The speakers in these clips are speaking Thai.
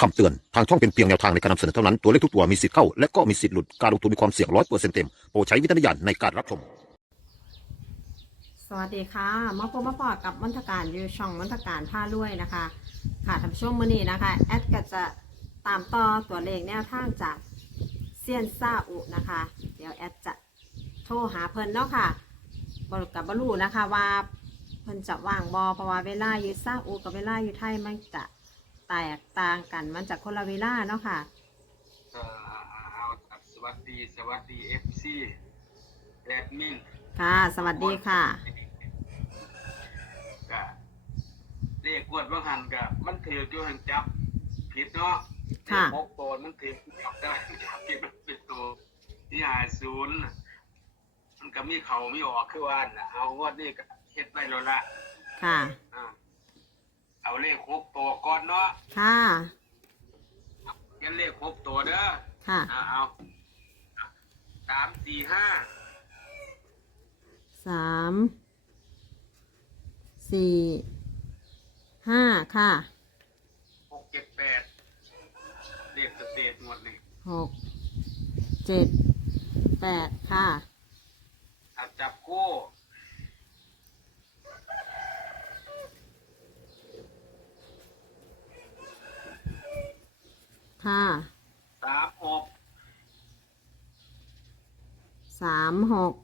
คำเตือน ทางช่องเป็นเพียงแนวทางในการนำเสนอเท่านั้น ตัวเลขทุกตัวมีสิทธิ์เข้า และก็มีสิทธิ์หลุด การลงทุนมีความเสี่ยงร้อยเปอร์เซ็นต์เต็ม โปรดใช้วิจารณญาณในการรับชม สวัสดีค่ะมาพบมาพอกับมนทการอยูช่องมนทการผ้าลุวยนะคะ ค่ะท่านผู้ชมมื้อนี้นะคะ แอดก็จะตามต่อตัวเลขแนวทางจากเซียนซาอุนะคะ เดี๋ยวแอดจะโทรหาเพิ่นเนาะค่ะบรกับบรูนะคะว่าเพิ่นจะว่างบอเพราะว่าเวลาอยู่ซาอุกับเวลาอยู่ไทยมันจะ แตกต่างกันมันจะคนละเวลาเนาะค่ะเอ่อเอาครับสวัสดีสวัสดีเอฟซีแอดมินค่ะ สวัสดีค่ะ ก็เรียกกวดว่าหันกับมันถืออยู่หันจับผิดเนาะค่ะ พกตัวมันถือจับได้จับผิดมันเป็นตัวที่หาศูนย์น่ะมันก็มีเขามีออกคือว่าน่ะเอางวดนี้ก็เฮ็ดไปแล้วละค่ะ อ่า เอาเลขหกตัวก่อนเนาะค่ะ เขียนเลขหกตัวเด้อค่ะ อ่าเอาสามสี่ห้าสาม สี่ ห้าค่ะ หกเจ็ดแปดเลขสเตทหมดนี่หก เจ็ด แปดค่ะอาจับคู่ ค่ะสามหกสามหก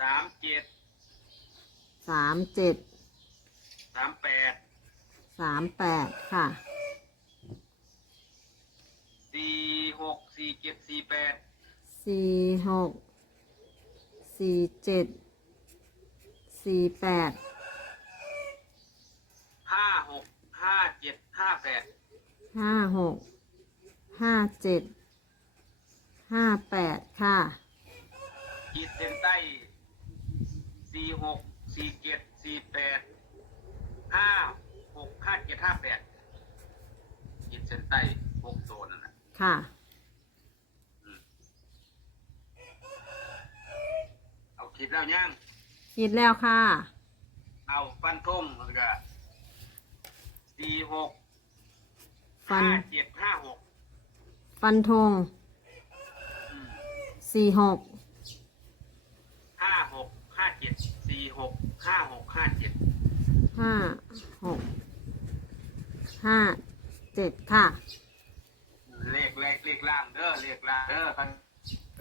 สามเจ็ดสามเจ็ดสามแปดสามแปดค่ะสี่หกสี่เจ็ดสี่แปดสี่หกสี่เจ็ดสี่แปดห้าหกห้าเจ็ดห้าแปด ห้าหกห้าเจ็ดห้าแปดค่ะ ขีดเส้นใต้สี่หกสี่เจ็ดสี่แปดห้าหกห้าเจ็ดห้าแปดขีดเส้นใต้หกโซนนั่นแหละค่ะ เอาขีดแล้วยัง คิดแล้วค่ะ เอาฟันทงแล้วก็สี่หก ฟัน ห้าเจ็ดห้าหกฟันธงอืมสี่หกห้าหกห้าเจ็ดสี่หกห้าหกห้าเจ็ดห้าหกห้าเจ็ดค่ะ เลขเลขเลขล่างเด้อเลขล่างเด้อฟัน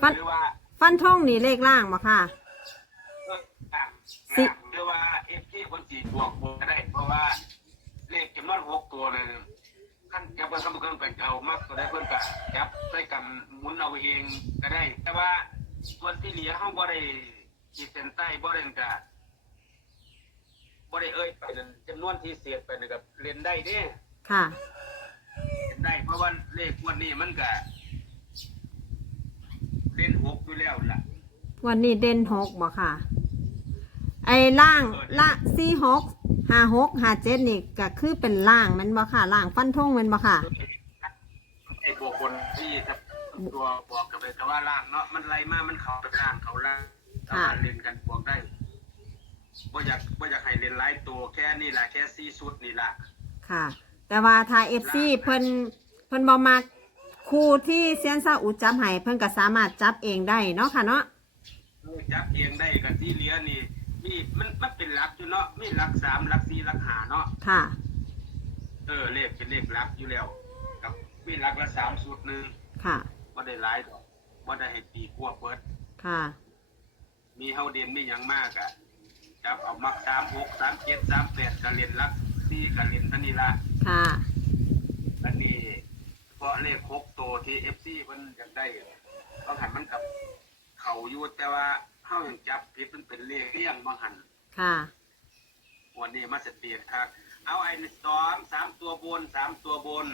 ฟัน หรือว่าฟันธงนี่เลขล่างมาค่ะ เออล่างสิ ล่างหรือว่าเอฟที่คนจีบวกบวกก็ได้ เพราะว่าเลขจำนวนหกตัวเลย ขั้นจับเพิ่นคำเพิ่นไปเอามากตัวได้เพิ่นก็จับใส่กันหมุนเอาเองก็ได้ แต่ว่าส่วนที่เหลือเฮาบ่ได้ขีดเส้นใต้บ่ได้ก็บ่ได้เอ่ยไปนั่นจำนวนที่เสียไปนั่นก็เล่นได้เด้ค่ะเห็นได้เพราะว่าเลขงวันนี้มันก็เล่นหกอยู่แล้วล่ะวันนี้เด่นหกบ่ค่ะ ไอ้ล่างละสี่หก ห้าหกห้าเจ็ดนี่ก็คือเป็นล่างแมันบ่ค่ะล่างฟันธงแมันบ่ค่ะ ไอ้ตัวคนที่ครับตัวบอกกับเลยแต่ว่าล่างเนาะมันไล่มามันเขาล่างเขาล่างสามารถเล่นกันบวกได้ว่าอยากว่าอยากให้เล่นหลายตัวแค่นี้แหละแค่สี่ชุดนี่แหละค่ะ แต่ว่าถ้าเอฟซีเพิ่นเพิ่นบ่มาคู่ที่เซียนซาอุจับให้เพิ่นก็สามารถจับเองได้เนาะค่ะเนาะ จับเองได้กับที่เหลี้ยนี่ มีมันมันเป็นหลักอยู่เนาะมีหลักสามหลักสี่หลักห้าเนาะค่ะ เออเลขเป็นเลขหลักอยู่แล้ว กับมีหลักละสามชุดหนึ่งค่ะ บ่ได้หลายดอกบ่ได้ให้ตีขั้วเปิด ค่ะ มีเฮาเด่นมีหยังมากอะจับเอามักสามหกสามเจ็ดสามแปดกะเรียนลักสี่กะเรียนเท่านี้ละค่ะ อันนี้เพราะเลขหกตัวที่เอฟซีมันอยากได้ต้องหันมันกับเขาอยู่แต่ว่า เฮายังจับผิดมันเป็นเลขเรียงบางหันค่ะ วันนี้มาสเตียดครับเอาไอ้สองสามตัวบนสามตัวบน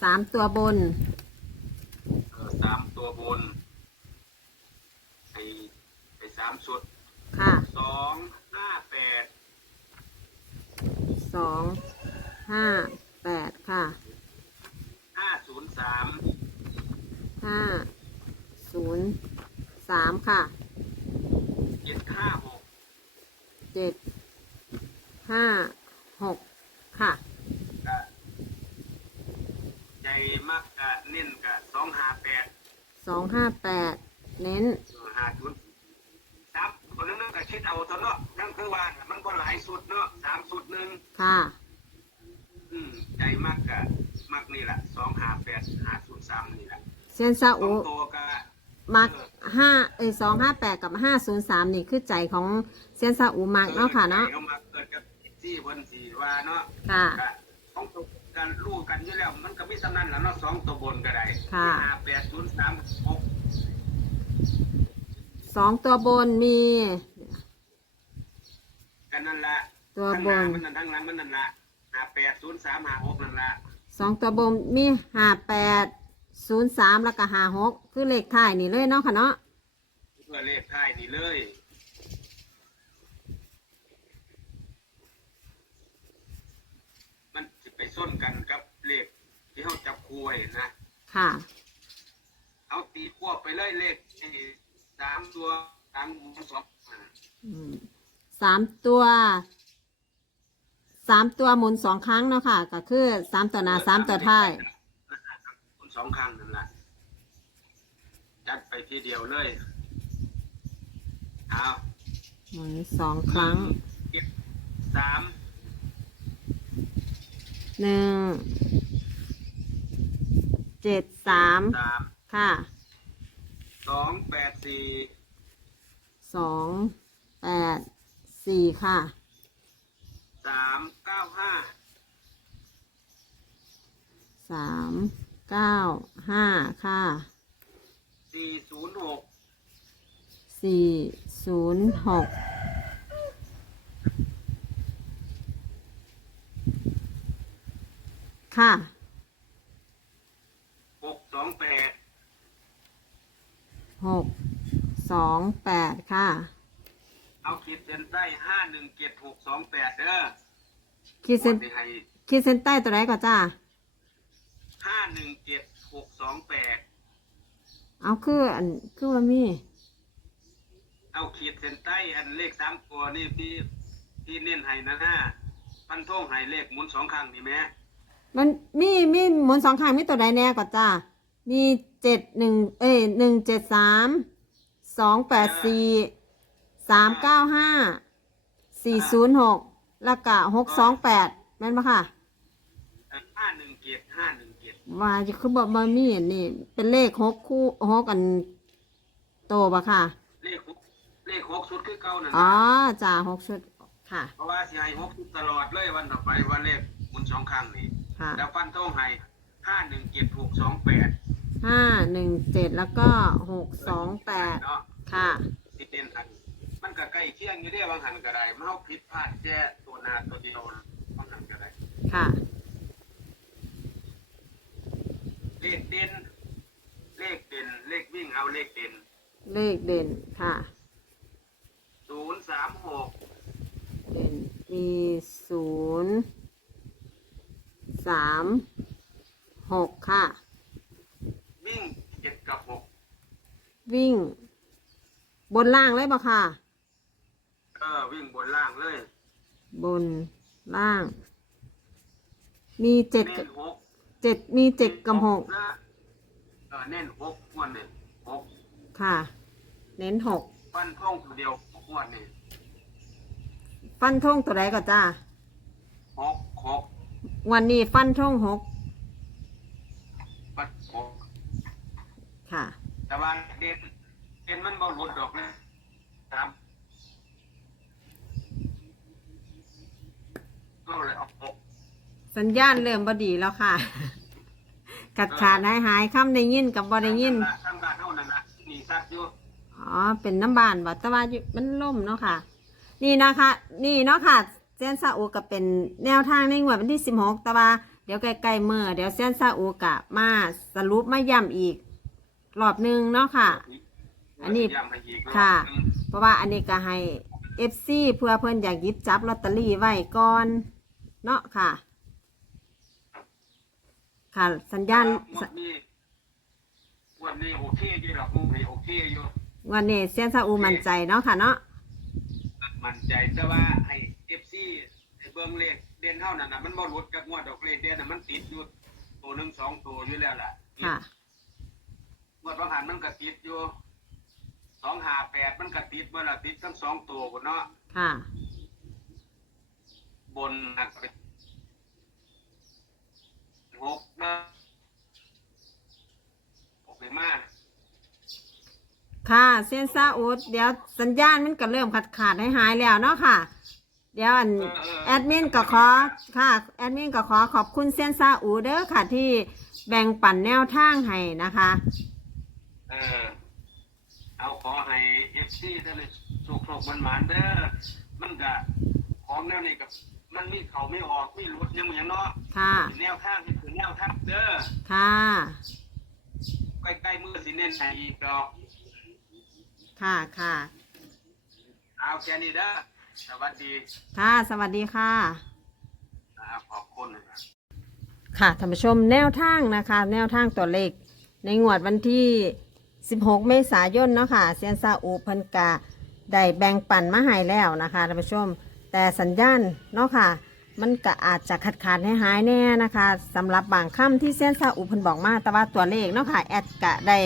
สามตัวบน เออสามตัวบนไอ้ไอ้สามสุดค่ะ สองห้าแปดสอง ห้า แปด ค่ะ ห้าศูนย์สามห้า ศูนย์ สามค่ะ เจ็ดห้าหกเจ็ดห้าหกค่ะใจมากกะเน้นกะสองห้าแปดสองห้าแปดเน้นห้าจุดสามคนนั้นนะก็คิดเอาตอนเนาะนั่งคือว่นมันก็หลายสุดเนาะสามสุดหนึ่งค่ะ อืมใจมากกะมากนี่แหละสองห้าแปดห้าชุดย์สามนี่แหละเส้นซาออุตัวกะ มักห้าเอ้สองห้าแปดกับห้าศูนย์สามนี่คือใจของเซียนซาอุมักเนาะค่ะเนาะเขามาเกิดกับที่วันสี่ว่าเนาะค่ะ ก็ต้องตกกันรู้กันอยู่แล้ว มันก็มีสำนันแหล้วเนาะสองตัวบนก็ได้ค่ะ ห้าแปดศูนย์สามหกสองตัวบนมี กันนั่นละตัวทั้งบหน้านมันนั่นทั้งหลังมันนั่นละห้าแปดศูนย์สามห้าหกนั่นละสองตัวบนมีห้าแปด ศูนย์สามแล้วก็ห้าหกคือเลขท้ายนี่เลยเนาะค่ะเนาะเพื่อเลขท้ายนี่เลยมันจะไปส้นกันกับเลขที่เขาจับคู่ไว้นะค่ะ เอาตีควบไปเลยเลขไอ้สามตัวสามหมูสองอ่าอืมสามตัวสามตัวหมุนสองครั้งเนาะค่ะ ก็คือสามตัวหน้าสามตัวท้ายคุณ สองครั้งนั่นแหละจัดไปทีเดียวเลยเอาหมุนสองครั้งเก็บสามหนึ่งเจ็ดสามสามค่ะสองแปดสี่สองแปดสี่ค่ะสามเก้าห้าสาม เก้าห้าค่ะสี่ศูนย์หกสี่ศูนย์หกค่ะหกสองแปดหกสองแปดค่ะ เอาขีดเส้นใต้ห้าหนึ่งเจ็ดหกสองแปดเด้อขีดเส้นที่ให้ขีดเส้นใต้ตัวไหนก่อนจ้า ห้าหนึ่งเจ็ดหกสองแปดเอาคืออันคือว่ามีเอาขีดเส้นใต้อันเลขสามตัวนี่พี่พี่เน้นให้นะฮะพันโท่งให้เลขหมุนสองครั้งนี่แม่มันมีมีหมุนสองข้างมีตัวใดแน่ก่อนจ้ามีเจ็ดหนึ่งเอ้ยหนึ่งเจ็ดสามสองแปดสี่สามเก้าห้าสี่ศูนย์หกแล้วก็หกสองแปดแม่นปะค่ะห้าหนึ่งเจ็ดห้าหนึ่งเจ็ด ว่าจะคือบอกมามีอันนี่เป็นเลขหกคู่หกอันโตปะค่ะ เลขหกเลขหกชุดคือเก่านั่นอ๋อนะจ้าหกชุดค่ะเพราะว่าสิให้หกชุดตลอดเลยวันต่อไปว่าเลขหมุนสองครั้งนี่ค่ะแล้วฟันโท่งให้ห้าหนึ่งเจ็ดหกสองแปดห้าหนึ่งเจ็ดแล้วก็หกสองแปดเนาะค่ะ ที่เป็นอัน มันก็ใกล้เคียงอยู่เด้บางหันก็ได้มันเอาผิดพลาดแค่ตัวหนาตัวเดียวบางหันก็ได้ ค่ะ เลขเด่น เลขเด่น เลขวิ่งเอาเลขเด่นเลขเด่นค่ะ ศูนย์สามหกเด่นมีศูนย์สามหกค่ะ วิ่งเจ็ดกับหกวิ่ง บนล่างเลยบ่ค่ะ เออวิ่งบนล่างเลยบนล่าง มีเจ็ดเน้นหก เจ็ดมีเจ็ดกับหกนะเออเน้นหกงวดนี่หกค่ะ เน้นหกฟันท่องตัวเดียวหกงวดนี่ฟันทงตัวใดก็จ้าหกหกวันนี้ฟันทงหกฟันหกค่ะ แต่ว่าเด่นเด่นมันบ่หลุดดอกนะครับก็เลยเอาหก สัญญาณเริ่มบดีแล้วค่ะ กัดขาดหายหายๆคำได้ยินกับบ่ได้ยินทำการเท่านั้นนะมีสัตว์อยู่อ๋อ เป็นน้ำบานวัตว่าอยู่มันล่มเนาะค่ะ นี่นะคะ นี่เนาะค่ะเซียนซาอูก็เป็นแนวทางในงวดวันที่ 16 แต่ว่าเดี๋ยวใกล้ๆเมื่อเดี๋ยวเซียนซาอูกะมาสรุปมาย้ำอีก รอบหนึงเนาะค่ะ อันนี้ย้ำให้อีกรอบค่ะ หนึ่งเพราะว่าอันนี้ก็ให้ FC เพื่อเพิ่นอยากหยิบจับลอตเตอรี่ไว้ก่อน เนาะค่ะ ค่ะ สัญญาณงวดนี้งวันนี้โอเคอยู่ดอกงวดนี้โอเคอยู่วันนี้เซียนซาอูมั่นใจเนาะค่ะเนาะมั่นใจแต่ว่าไอ้เอฟซีไอ้เบิ้งเลขเด่นเท่านั้นนะมันบ่หลุดกับงวดดอกเลขเด่นน่ะมันติดอยู่ตัวหนึ่งสองตัวอยู่แล้วล่ะค่ะงววดบางหันมันก็ติดอยู่สองหาแปดมันก็ติดเมื่อละติดทั้งสองตัวคนเนาะค่ะ บนหักไปหกนะออกไปมา ค่ะ เซียนซาอุดเดี๋ยวสัญญาณมันก็เริ่มขาดขาดหายหายๆแล้วเนาะค่ะ เดี๋ยวอันแอดมินก็ขอค่ะแอดมินก็ขอขอบคุณเซียนซาอูเด้อค่ะ ที่แบ่งปันแนวทางให้นะคะเออเอาขอให้เอฟซีท่านเลยสุขโลกมันหมานเด้อมันก็ของแนวนี้กับมันมีเขาไม่ออกมีหลุดยังเหมือนเนาะค่ะเป็นแนวทางที่คือแนวทางเด้อค่ะใกล้ๆมือสิเน้นให้อีกดอก ค่ะค่ะเอาแค่นี้เด้อสวัสดีค่ะสวัสดีค่ะ อ่าขอบคุณนะครับ ค่ะท่านผู้ชมแนวทางนะคะ แนวทางตัวเลขในงวดวันที่ 16 เมษายนเนาะค่ะเซียนซาอูเพันกาได้แบ่งปันมาให้แล้วนะคะท่านผู้ชม แต่สัญญาณเนาะค่ะ มันก็อาจจะขาดขาดให้หายๆแน่นะคะสำหรับบางคำที่เซียนซาอูเพันบอกมาแต่ว่าตัวเลขเนาะค่ะแอดกะได้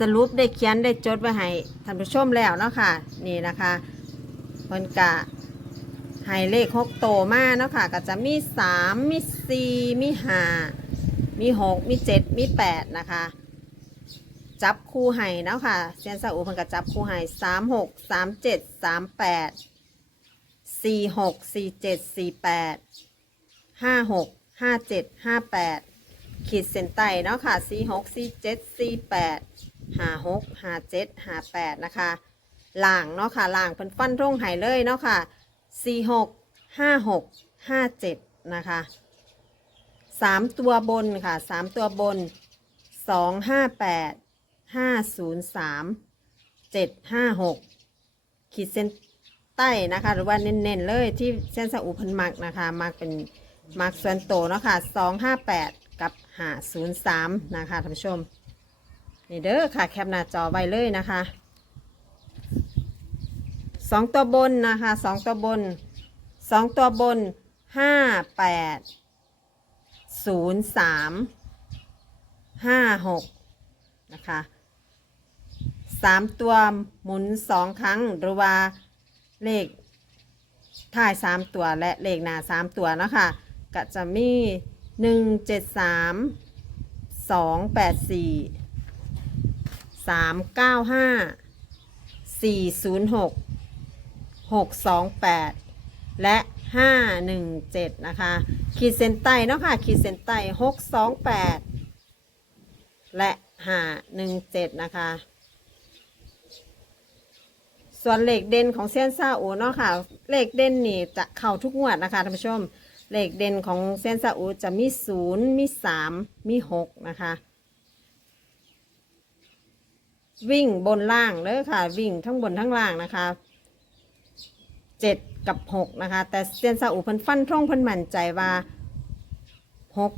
สรุปได้เขียนได้จดไว้ให้ท่านผู้ชมแล้วเนาะค่ะ นี่นะคะเพิ่นกะให้เลขหกโตมาเนาะค่ะ ก็จะมีสามมีสี่มีห้ามีหกมีเจ็ดมีแปดนะคะ จับคู่ให้เนาะค่ะเซียนซาอูเพิ่นก็จับคู่ให้สามหกสามเจ็ดสามแปดสี่หกสี่เจ็ดสี่แปดห้าหกห้าเจ็ดห้าแปดขีดเส้นใต้เนาะค่ะสี่หกสี่เจ็ดสี่แปด หาหกหาเจ็ดหาแปดนะคะล่างเนาะค่ะล่างเพิ่นฟันทงให้เลยเนาะค่ะสี่หกห้าหกห้าเจ็ดนะคะสามตัวบนค่ะสามตัวบนสองห้าแปดห้าศูนย์สามเจ็ดห้าหกขีดเส้นใต้นะคะ หรือว่าเน้นๆเลยที่เส้นสะอุพันมักนะคะมักเป็นมักส่วนโตเนาะค่ะสองห้าแปดกับห้าศูนย์สามนะคะท่านผู้ชม นี่เด้อค่ะแคปหน้าจอไว้เลยนะคะสองตัวบนนะคะสองตัวบนสองตัวบนห้าแปดศูนย์สามห้าหกนะคะสามตัวหมุนสองครั้งหรือว่าเลขท้ายสามตัวและเลขหน้าสามตัวนะคะก็จะมีหนึ่งเจ็ดสามสองแปดสี่ สามเก้าห้าสี่ศูนย์หก628และ517นะคะ ขีดเส้นใต้เนาะค่ะ ขีดเส้นใต้628และ517นะคะ ส่วนเลขเด่นของเส้นซาอูเนาะค่ะเลขเด่นนี่จะเข้าทุกงวดนะคะท่านผู้ชมเลขเด่นของเส้นซาอูจะมี0มี3มี6นะคะ วิ่งบนล่างเลยค่ะ วิ่งทั้งบนทั้งล่างนะคะเจ็ดกับหกนะคะ แต่เซียนซาอุเพิ่นฟันท่งเพิ่นมั่นใจว่าหก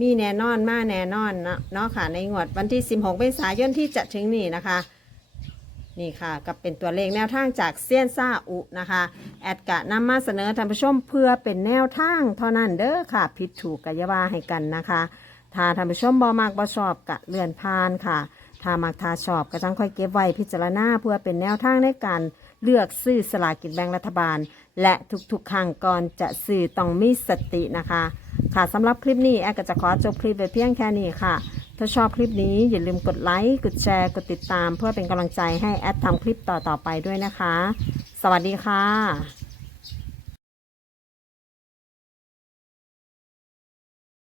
มีแน่นอนมาแน่นอนเนาะเนาะค่ะ ในงวดวันที่ 16เมษายนที่จะถึงนี้นะคะ นี่ค่ะกับเป็นตัวเลขแนวทางจากเซียนซาอุนะคะ แอดกะนำมาเสนอท่านผู้ชมเพื่อเป็นแนวทางเท่านั้นเด้อค่ะ ผิดถูกกะอยาว่าให้กันนะคะถ้าท่านผู้ชมบ่มากบ่ชอบกะเลื่อนผ่านค่ะ ถ้ามักทาชอบก็ต้องค่อยเก็บไว้พิจารณาเพื่อเป็นแนวทางในการเลือกซื้อสลากินแบ่งรัฐบาล และทุกๆครั้งก่อนจะซื้อต้องมีสตินะคะ ค่ะสำหรับคลิปนี้แอดก็จะขอจบคลิปไปเพียงแค่นี้ค่ะ ถ้าชอบคลิปนี้อย่าลืมกดไลค์กดแชร์กดติดตาม เพื่อเป็นกำลังใจให้แอดทำคลิปต่อๆไปด้วยนะคะ สวัสดีค่ะ